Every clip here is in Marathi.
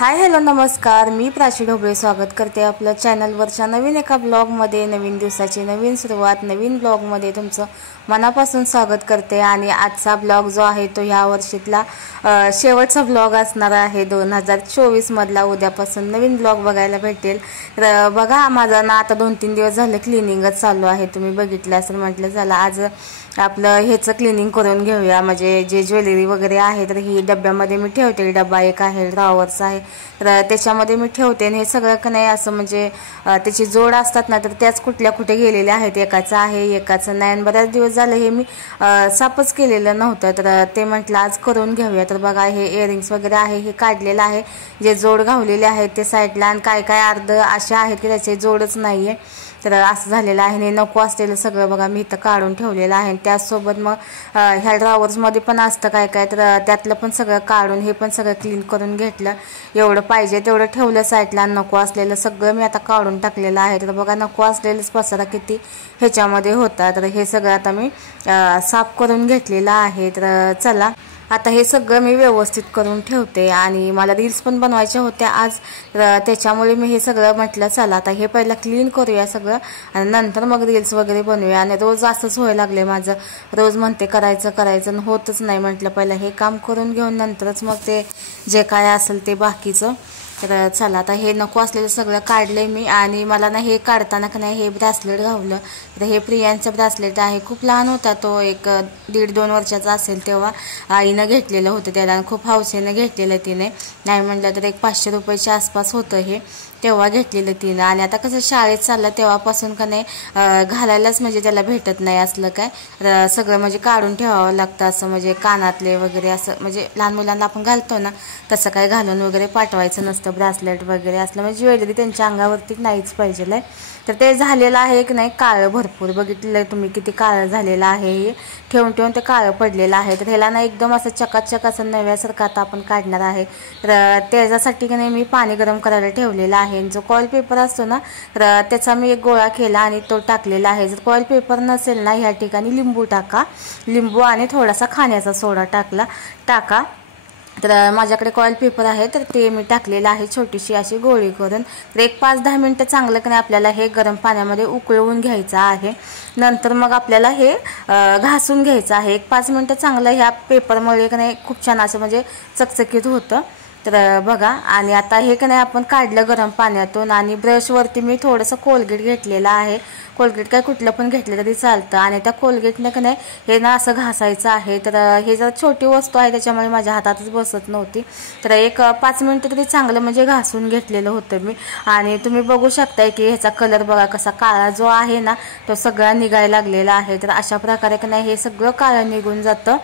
हाय हॅलो नमस्कार, मी प्राची ढोबळे स्वागत करते आपल्या चॅनलवरच्या नवीन एका ब्लॉगमध्ये। नवीन दिवसाची नवीन सुरुवात, नवीन ब्लॉगमध्ये तुमचं मनापासून स्वागत करते। आणि आजचा ब्लॉग जो आहे तो ह्या वर्षीतला शेवटचा ब्लॉग असणार आहे 2024 मधला। उद्यापासून नवीन ब्लॉग बघायला भेटेल। तर बघा, माझा ना आता 2-3 दिवस झाले क्लिनिंगच चालू आहे, तुम्ही बघितलं असेल। म्हटलं चला आज आपलं ह्याचं क्लिनिंग करून घेऊया, म्हणजे जे ज्वेलरी वगैरे आहे तर ही डब्यामध्ये मी ठेवते। डबा एक आहे, ड्रॉवर्स आहे, तर त्याच्यामध्ये मी ठेवते। आणि हे सगळं का नाही असं म्हणजे त्याची जोड असतात ना, तर त्याच कुठल्या कुठे गेलेल्या आहेत, एकाचं आहे एकाचं नाही। आणि बऱ्याच दिवस झाले हे मी साफच केलेलं नव्हतं, तर ते म्हटलं आज करून घेऊया। तर बघा, हे इयरिंग्स वगैरे आहे हे काढलेलं आहे, जे जोड घावलेले आहेत ते साईडला, आणि काय काय अर्ध असे आहेत की त्याचे जोडच नाही आहे, तर असं झालेलं आहे। हे नको असलेलं सगळं बघा मी इथं काढून ठेवलेलं आहे। त्याचसोबत मग ह्या ड्रॉवर्समध्ये पण असतं काय काय, तर त्यातलं पण सगळं काढून हे पण सगळं क्लीन करून घेतलं। एवढं पाहिजे तेवढं ठेवलं साईडला, नको असलेलं सगळं मी आता काढून टाकलेलं आहे। तर बघा, नको असलेलंच पसारा किती ह्याच्यामध्ये होता, तर हे सगळं आता मी साफ करून घेतलेलं आहे। तर चला आता हे सगळं मी व्यवस्थित करून ठेवते। आणि मला रील्स पण बनवायच्या होत्या आज, त्याच्यामुळे मी हे सगळं म्हटलं चला आता हे पहिला क्लीन करूया सगळं, आणि नंतर मग रील्स वगैरे बनवूया। आणि रोज असंच व्हायला लागले माझं, रोज म्हणते करायचं करायचं होतच नाही। म्हटलं पहिलं हे काम करून घेऊन नंतरच मग ते जे काय असेल ते बाकीचं। तर चला आता हे नको असलेलं सगळं काढले मी। आणि मला ना हे काढताना का नाही हे ब्रेसलेट घावलं, तर हे प्रियांचं ब्रेसलेट आहे। खूप लहान होता तो, 1-1.5-2 वर्षाचा असेल तेव्हा आईनं घेतलेलं होतं त्याला, आणि खूप हौसेनं घेतलेलं तिने, नाही म्हटलं तर 500 रुपयाच्या आसपास होतं हे, तेव्हा घेतलेलं तिनं। आणि आता कसं शाळेत चाललं तेव्हापासून का नाही घालायलाच म्हणजे त्याला भेटत नाही असलं काय, सगळं म्हणजे काढून ठेवावं लागतं असं, म्हणजे कानातले वगैरे असं, म्हणजे लहान मुलांना आपण घालतो ना तसं काय घालून वगैरे पाठवायचं नसतं। ब्रेसलेट वगैरे असलं म्हणजे ज्वेलरी त्यांच्या अंगावरती नाहीच पाहिजे। तर ते झालेलं आहे की नाही काळं भरपूर, बघितलं तुम्ही किती काळं झालेलं आहे, हे ठेवून ठेवून ते काळं पडलेलं आहे। तर ह्याला ना एकदम असं चकाचक असं नव्यासारखं आता आपण काढणार आहे। तर त्याच्यासाठी की नाही मी पाणी गरम करायला ठेवलेलं आहे। जो कॉईल पेपर असतो ना, तर त्याचा मी एक गोळा केला आणि तो टाकलेला आहे। जर कॉईल पेपर नसेल ना, ह्या ठिकाणी लिंबू टाका, लिंबू आणि थोडासा खाण्याचा सोडा टाका। तर माझ्याकडे कॉईल पेपर आहे, तर ते मी टाकलेलं आहे छोटीशी अशी गोळी करून। तर 1-5-10 मिनटं चांगलं की नाही आपल्याला हे गरम पाण्यामध्ये उकळवून घ्यायचं आहे। नंतर मग आपल्याला हे घासून घ्यायचं आहे। 1-5 मिनटं चांगलं ह्या पेपरमुळे की नाही खूप छान असं म्हणजे चकचकीत होतं। तर बघा, आणि आता हे की नाही आपण काढलं गरम पाण्यातून, आणि ब्रशवरती मी थोडंसं कोलगेट घेतलेलं आहे। कोलगेट काय कुठलं पण घेतलं तरी चालतं, आणि त्या कोलगेटनं की नाही हे ना असं घासायचं आहे। तर हे जर छोटी वस्तू आहे त्याच्यामुळे माझ्या हातातच बसत नव्हती, तर 1-5 मिनटं तरी चांगलं म्हणजे घासून घेतलेलं होतं मी। आणि तुम्ही बघू शकताय की ह्याचा कलर बघा कसा काळा जो आहे ना तो सगळा निघायला लागलेला आहे। तर अशा प्रकारे की नाही हे सगळं काळं निघून जातं।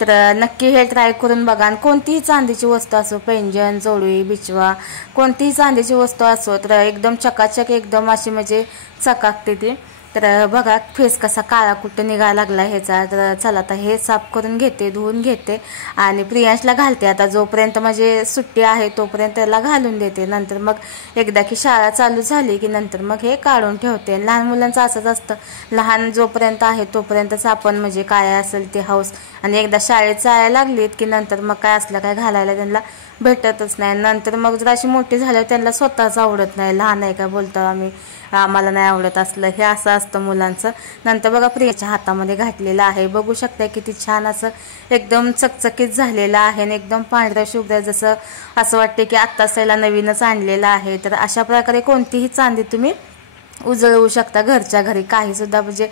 तर नक्की हे ट्राय करून बघा। आणि कोणतीही चांदीची वस्तू असो, पैंजण, जोडवी, बिचवा, कोणतीही चांदीची वस्तू असो, तर एकदम चकाचक एकदम अशी म्हणजे चकाकते ती। तर बघा फेस कसा काळा कुठं निघायला लागला ह्याचा। तर चला आता हे साफ करून घेते, धुवून घेते, आणि प्रियांशला घालते। आता जोपर्यंत म्हणजे सुट्टी आहे तोपर्यंत त्याला घालून देते, नंतर मग एकदा की शाळा चालू झाली की नंतर मग हे काढून ठेवते। लहान मुलांचं असंच असतं, लहान जोपर्यंत आहे तोपर्यंतच आपण म्हणजे काय असेल ते हौस, आणि एकदा शाळेत जायला लागलीत की नंतर मग काय असलं काय घालायला त्यांना भेटतच नाही। नंतर मग जर अशी मोठी झाल्यावर त्यांना स्वतःच आवडत नाही, लहान आहे का बोलतो आम्ही, आम्हाला नाही आवडत असलं, हे असं असतं मुलांचं। नंतर बघा प्रियाच्या हातामध्ये घातलेलं आहे, बघू शकताय किती छान असं एकदम चकचकीत झालेलं आहे, आणि एकदम पांढऱ्या शुभ्र जसं असं वाटते की आत्ताच त्याला नवीनच आणलेलं आहे। तर अशा प्रकारे कोणतीही चांदी तुम्ही उजळवू शकता घरच्या घरी, काही सुद्धा म्हणजे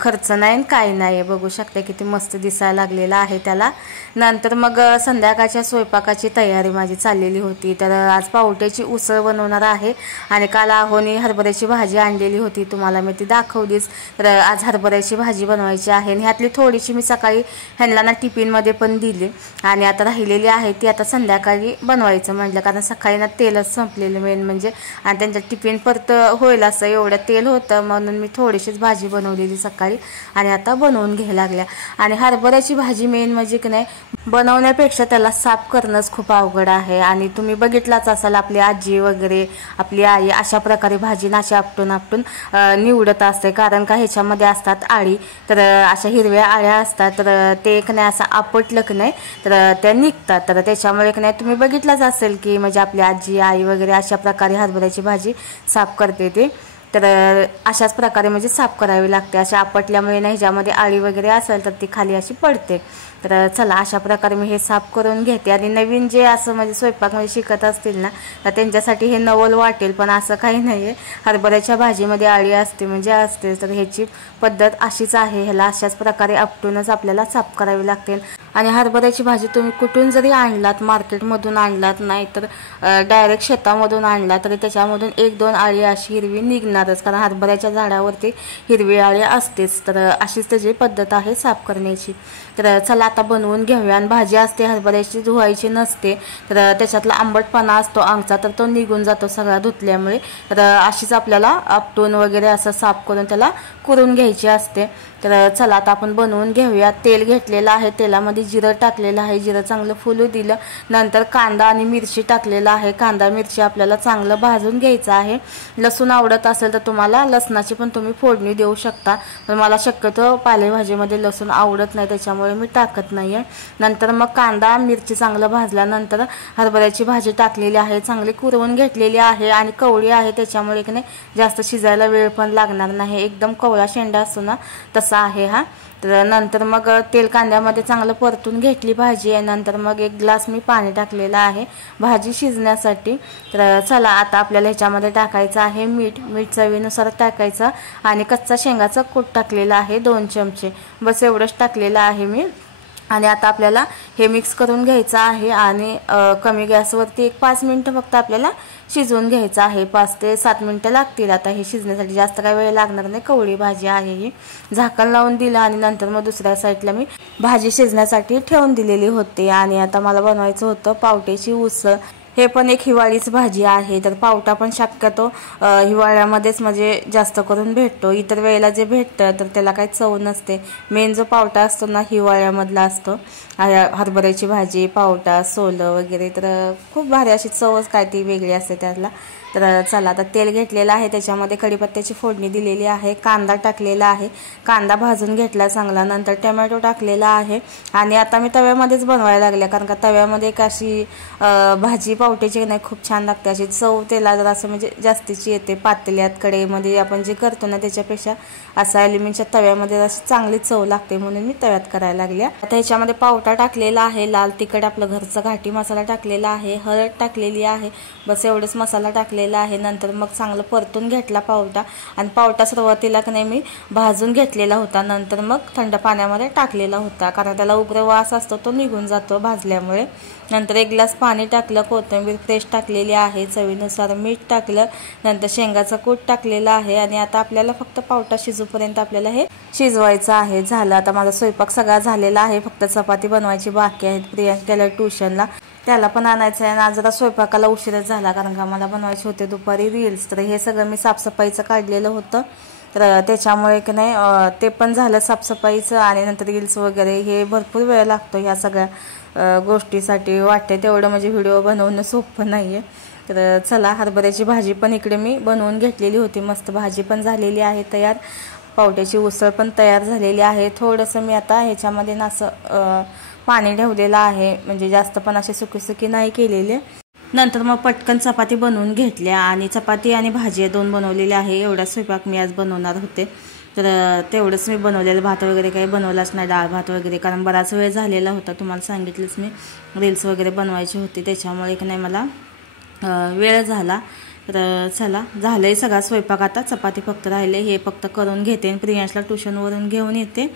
खर्च नाही काही नाही। बघू शकता किती मस्त दिसायला लागलेला आहे त्याला। नंतर मग संध्याकाळच्या स्वयंपाकाची तयारी माझी चाललेली होती। तर आज पावट्याची उसळ बनवणार आहे, आणि काल आहोनी हरभऱ्याची भाजी आणलेली होती, तुम्हाला मी ती दाखवलीच। तर आज हरभऱ्याची भाजी बनवायची आहे, आणि ह्यातली थोडीशी मी सकाळी ह्यांना ना टिफिनमध्ये पण दिली, आणि आता राहिलेली आहे ती आता संध्याकाळी बनवायचं म्हटलं, कारण सकाळी ना तेलच संपलेलं मेन म्हणजे, आणि त्यांचं टिफिन परत होईल असं एवढं तेल होतं म्हणून मी थोडीशीच भाजी बनवलेली सकाळी आणि आता बनवून घ्यायला लागल्या। आणि हरभऱ्याची भाजी मेन म्हणजे की नाही बनवण्यापेक्षा त्याला साफ करणंच खूप अवघड आहे। आणि तुम्ही बघितलाच असाल आपली आजी वगैरे आपली आई अशा प्रकारे भाजी नाशी आपटून आपटून निवडत असते, कारण का ह्याच्यामध्ये असतात आळी, तर अशा हिरव्या आळ्या असतात, तर ते एक नाही असं आपटलं की नाही तर त्या निघतात। तर त्याच्यामुळे एक नाही तुम्ही बघितलंच असेल की म्हणजे आपली आजी आई वगैरे अशा प्रकारे हरभऱ्याची भाजी साफ करते ते, तर अशाच प्रकारे म्हणजे साफ करावी लागते। अशा आपटल्यामुळे नाही ह्याच्यामध्ये आळी वगैरे असेल तर ती खाली अशी पडते। तर चला अशा प्रकारे मी हे साफ करून घेते। आणि नवीन जे असं म्हणजे स्वयंपाकमध्ये शिकत असतील ना तर त्यांच्यासाठी हे नवल वाटेल, पण असं काही नाही आहे। हरभऱ्याच्या भाजीमध्ये आळी असते म्हणजे असते, तर ह्याची पद्धत अशीच आहे। ह्याला अशाच प्रकारे आपटूनच आपल्याला साफ करावी लागते। आणि हरभऱ्याची भाजी तुम्ही कुठून जरी आणलात, मार्केटमधून आणलात नाही तर डायरेक्ट शेतामधून आणला तरी त्याच्यामधून 1-2 आळी अशी हिरवी निघणारच, कारण हरभऱ्याच्या झाडावरती हिरवी आळी असतेच। तर अशीच त्याची पद्धत आहे साफ करण्याची। तर चला आता बनवून घेऊया। आणि भाजी असते हरभऱ्याची धुवायची नसते, तर त्याच्यातला आंबटपणा असतो अंगचा तर तो निघून जातो सगळा धुतल्यामुळे। तर अशीच आपल्याला आपटून वगैरे असं साफ करून त्याला करून घ्यायची असते। तर चला आता आपण बनवून घेऊया। तेल घेतलेलं आहे, तेलामध्ये जिरं टाकलेलं आहे, जिरं चांगलं फुलू दिलं, नंतर कांदा आणि मिरची टाकलेला आहे। कांदा मिरची आपल्याला चांगलं भाजून घ्यायचं आहे। लसूण आवडत असेल तर तुम्हाला लसणाची पण तुम्ही फोडणी देऊ शकता, पण मला शक्यतो पालेभाजीमध्ये लसूण आवडत नाही त्याच्यामुळे मी टाकत नाही आहे। नंतर मग कांदा मिरची चांगलं भाजल्यानंतर हरभऱ्याची भाजी टाकलेली आहे, चांगली कुरवून घेतलेली आहे आणि कवळी आहे त्याच्यामुळे की नाही जास्त शिजायला वेळ पण लागणार नाही, एकदम कवळा शेंडा असतो ना तसा आहे हा। तर नंतर मग तेल कांद्यामध्ये चांगलं परतून घेतली भाजी आहे, नंतर मग 1 ग्लास मी पाणी टाकलेलं आहे भाजी शिजण्यासाठी। तर चला आता आपल्याला ह्याच्यामध्ये टाकायचं आहे मीठ चवीनुसार टाकायचं आणि कच्चा शेंगाचा कूट टाकलेला आहे 2 चमचे, बस एवढंच टाकलेलं आहे मी। आणि आता आपल्याला हे मिक्स करून घ्यायचं आहे आणि कमी गॅसवरती 5 मिनिटं फक्त आपल्याला शिजवून घ्यायचं आहे। 5 ते 7 मिनिटं लागतील आता हे शिजण्यासाठी, जास्त काही वेळ लागणार नाही, कवळी भाजी आहे ही। झाकण लावून दिलं आणि नंतर मग दुसऱ्या साईडला मी भाजी शिजण्यासाठी ठेवून दिलेली होती। आणि आता मला बनवायचं होतं पावट्याची उसळ। हे पण एक हिवाळीच भाजी आहे, तर पावटा पण शक्यतो हिवाळ्यामध्येच म्हणजे जास्त करून भेटतो, इतर वेळेला जे भेटतं तर त्याला काही चव नसते। मेन जो पावटा असतो ना हिवाळ्यामधला असतो, हरभऱ्याची भाजी पावटा सोलं वगैरे, तर खूप भारी अशी चवच काय ती वेगळी असते त्याला। तर चला आता तेल घेतलेलं आहे, त्याच्यामध्ये कढीपत्त्याची फोडणी दिलेली आहे, कांदा टाकलेला आहे, कांदा भाजून घेतला चांगला, नंतर टोमॅटो टाकलेला आहे। आणि आता मी तव्यामध्येच बनवायला लागले, कारण का तव्यामध्ये एक अशी भाजी पावट्याची नाही खूप छान लागते, अशी चव त्याला जर असं म्हणजे जास्तीची येते। पातेल्यात कढईमध्ये आपण जे करतो ना त्याच्यापेक्षा असं ॲल्युमिनियमच्या तव्यामध्ये अशी चांगली चव लागते, म्हणून मी तव्यात करायला लागल्या। आता ह्याच्यामध्ये पावटा टाकलेला आहे, लाल तिखट आपलं घरचा घाटी मसाला टाकलेला आहे, हळद टाकलेली आहे, बस एवढंच मसाला टाकलेला आहे। नंतर मग चांगलं परतून घेतला पावटा, आणि पावटा सुरुवातीला की नाही मी भाजून घेतलेला होता, नंतर मग थंड पाण्यामध्ये टाकलेला होता, कारण त्याला उग्र वास असतो तो निघून जातो भाजल्यामुळे। नंतर 1 ग्लास पाणी टाकलं, कोथिंबीर पेस्ट टाकलेली आहे, चवीनुसार मीठ टाकलं, नंतर शेंगाचा कूट टाकलेला आहे। आणि आता आपल्याला फक्त पावटा शिजूपर्यंत आपल्याला हे शिजवायचं आहे। झालं आता माझा स्वयंपाक सगळा झालेला आहे, फक्त चपाती बनवायची बाकी आहेत। प्रियांश गेला ट्युशनला, त्याला पण आणायचं आहे। आणि आज जरा स्वयंपाकाला उशीरच झाला, कारण का मला बनवायचे होते दुपारी रील्स, तर हे सगळं मी साफसफाईचं काढलेलं होतं, तर त्याच्यामुळे की नाही ते पण झालं साफसफाईचं आणि नंतर रील्स वगैरे, हे भरपूर वेळ लागतो ह्या सगळ्या गोष्टीसाठी। वाटते तेवढं म्हणजे व्हिडिओ बनवणं सोपं नाही आहे। तर चला हरभऱ्याची भाजी पण इकडे मी बनवून घेतलेली होती, मस्त भाजी पण झालेली आहे तयार, पावट्याची उसळ पण तयार झालेली आहे। थोडंसं मी आता ह्याच्यामध्ये ना असं पाणी ठेवलेलं आहे, म्हणजे जास्त पण असे सुकी नाही केलेले। नंतर मग पटकन चपाती बनवून घेतल्या आणि चपाती आणि भाजी 2 बनवलेली आहे। एवढा स्वयंपाक मी आज बनवणार होते, तर तेवढंच मी बनवलेलं, भात वगैरे काही बनवलाच नाही, डाळ भात वगैरे, कारण बराच वेळ झालेला होता, तुम्हाला सांगितलंच मी रील्स वगैरे बनवायची होती त्याच्यामुळे की नाही मला वेळ झाला। तर चला झालंय सगळा स्वयंपाक, आता चपाती फक्त राहिले, हे फक्त करून घेते आणि प्रियांशला ट्युशनवरून घेऊन येते।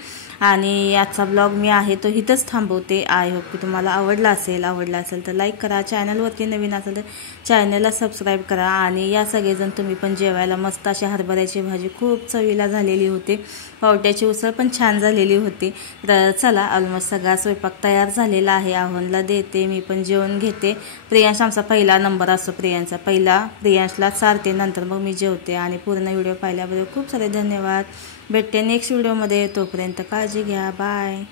आणि आजचा ब्लॉग मी आहे तो इथंच थांबवते। आय होप की तुम्हाला आवडला असेल तर लाईक करा, चॅनलवरती नवीन असेल तर चॅनलला सबस्क्राईब करा। आणि या सगळेजण तुम्ही पण जेवायला, मस्त अशी हरभऱ्याची भाजी खूप चवीला झालेली होती, पावट्याची उसळ पण छान झालेली होती। तर चला ऑलमोस्ट सगळा स्वयंपाक तयार झालेला आहे, आव्हानला देते, मी पण जेवण घेते। प्रियांश आमचा पहिला नंबर असतो, प्रियांचा पहिला, प्रियांश प्रियांशला चारते, नंतर मग मी जेवते. आणि पूर्ण व्हिडिओ पाहिल्याबद्दल खूप सारे धन्यवाद. भेटते नेक्स्ट व्हिडिओमध्ये. तोपर्यंत काळजी घ्या. बाय.